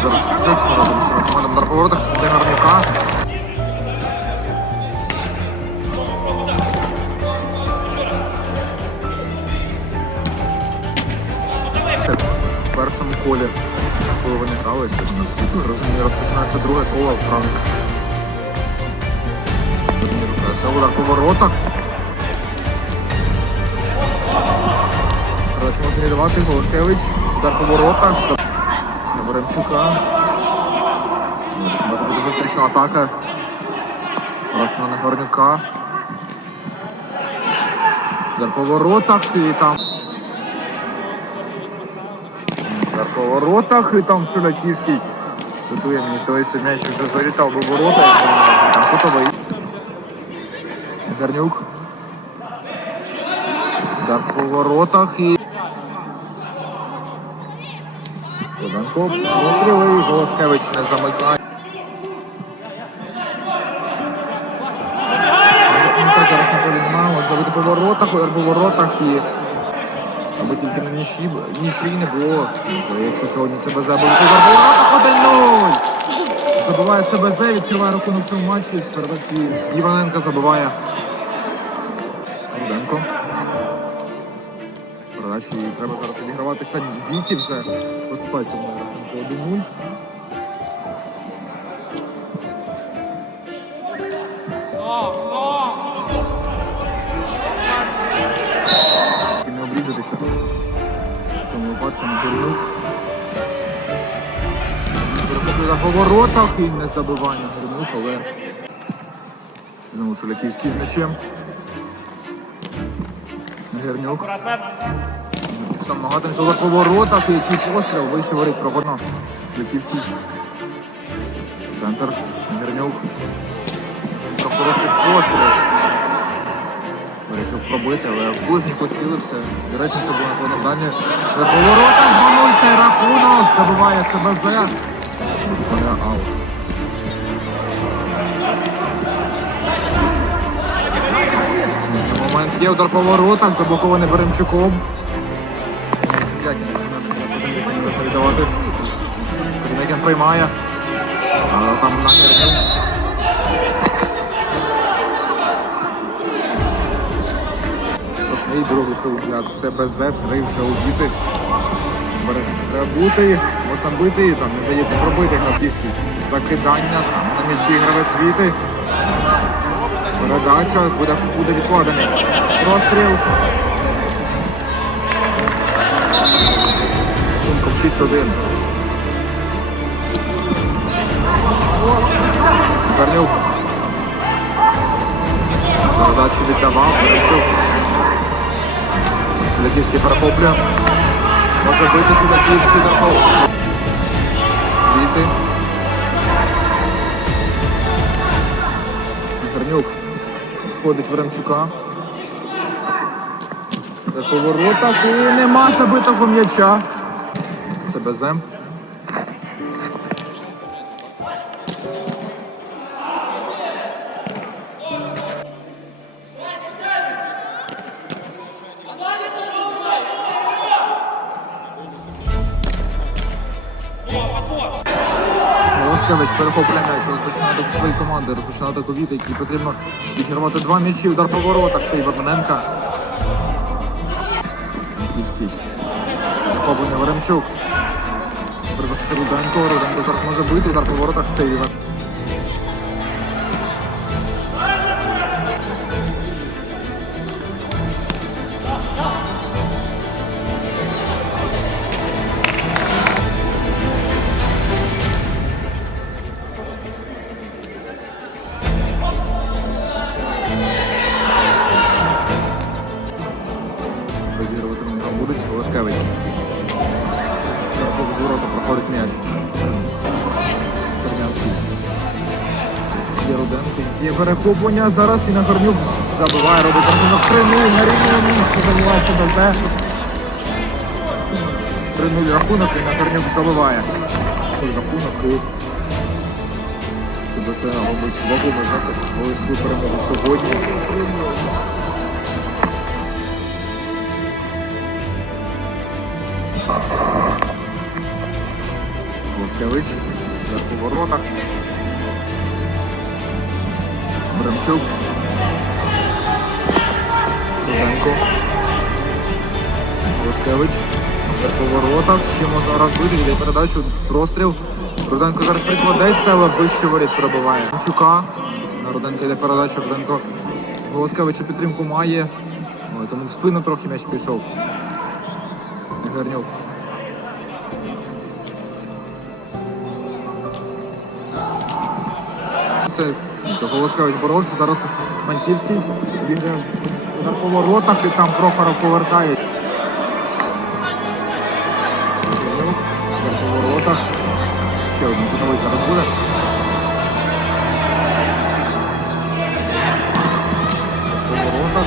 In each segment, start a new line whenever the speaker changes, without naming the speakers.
З командом на поворотах. В першому колі, коли вони грали, сьогодні розумію, розпочинається друге коло Франк. Це удар по воротах. Можна Голошевич. Удар по воротах. Воремчука. Зустрічна атака. Рахна на Горнюка. Удар по воротах і там. Удар по воротах і там Шуляківський. Готує, мені здається, м'яч вже залітав до ворота. Там кутовий. Гарнюк. Удар по і. Воданко постріли, Голоскевич не замикає. Бути по воротах, удар по воротах і. Аби тільки на нічі, нічі не було. Якщо сьогодні це БЗ буде удар по воротах 1-0! Забиває ЦБЗ, відкриває рахунок цьому матчі. Іваненко забиває. Передачі треба зараз відіграватися. Віті вже поступається на рахунку 1-0. І не обрізатися. В цьому випадку не. Перехоплює на поворотах і не забивання Горнюк, але знову Шуляківський з м'ячем. Гернюк. Там намагатимся за поворотах і якийсь постріл вище воріт прогодно. Шуляківський. Центр. Гернюк. Про хороший. Вирішив пробити, але в кузні поцілився. До речі, це було напевно далі. За поворотом 2-0 цей рахунок. Забиває СБЗ. Це аут. Момент є удар по воротах, заблокований Беремчуком. Віддавати. Корінекін приймає. Але там на Гернюк. І другий. Все без Z, три вже убити. Треба бути, можна бити, там не дається пробити Хапівський. Закидання, там на місці гравець світи. Передача буде, буде відкладений. Розстріл. Сумком 6-1. Корнюк. Передачу віддавав. Березюк. Ляківський перехоплює. Може бити сюди Ляківський захоп. Віти. Корнюк. Входить Веремчука. Це поворотах і нема забитого м'яча. Це безем. Перехоплює розпочинає до своєї команди, розпочинає до ковіти, якій потрібно відігравати два м'ячі, удар по воротах, цей Вермененка. Київський. Захоплення Варемчук. Руденко, Руденко зараз може бити, удар по воротах, цей перехоплення, зараз і на Горнюк забиває, робить рахунок 3-0, на рівному місці забиває СБЗ. 3-0 рахунок і на Горнюк забиває. Рахунок і СБЗ робить вагомий внесок свою перемогу сьогодні. Волоскевич. Удар по воротах. Ще можна розбити, йде передачу. Простріл. Руденко зараз прикладеться, але вище воріт пробиває. Чука. На Руденко йде передача. Руденко Волоскевича підтримку має. Ой, тому в спину трохи м'яч пішов. Гарнюк. Це Волоскевич боровся, зараз Маньківський. Він на поворотах і там Прохоров повертає. Зараз буде. На.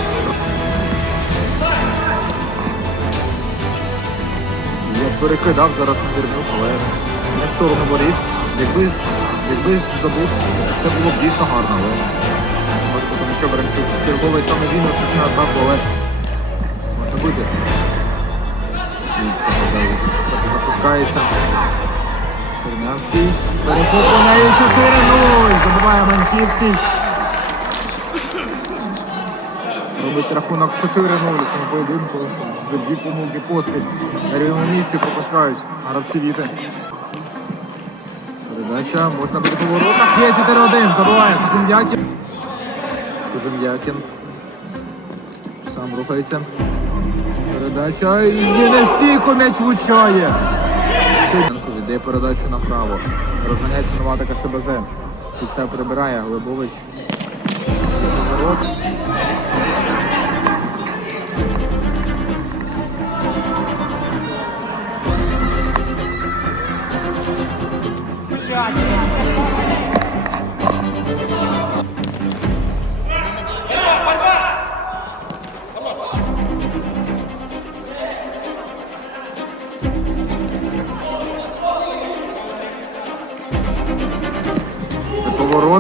Я перекидав зараз на Вірнюк, але в сторону воріт. Якби, якби забув, це було б дійсно гарно, але може бути нічого Беренчук. Черговий саме він розпочне атаку, але бити. Вічка. Запускається. Чернявський. Перехоплення і 4-0. Забиває Маньківський. Робить рахунок 4-0 у цьому поєдинку. Вже дві помилки поспіль. На рівному місці пропускають гравці віти. Передача, можна бути по воротах. Є 4-1, забиває Кузем'якін. Кузем'якін. Сам рухається. Передача і не в м'яч влучає. Віддає передачу направо. Розганяється нова така СБЗ. Тут все прибирає Глебович.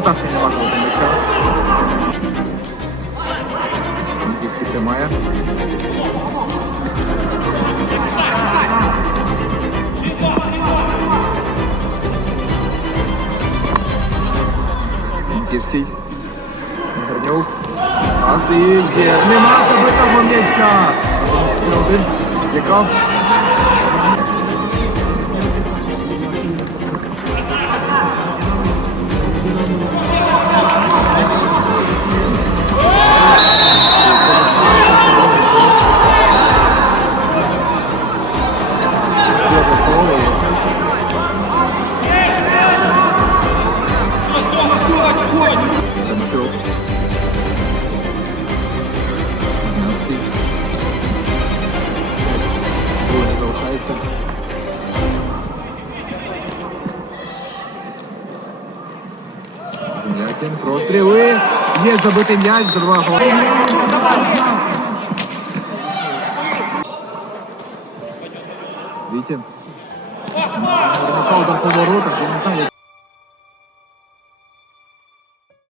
Поворотах і нема м'яча. Київський тримає. Київський. Горнюк. Пас і є. Нема забитого м'яча. Ще. Яка Землякін, простріли. Є забитий м'яч, два голи. Вітін. Знаю, як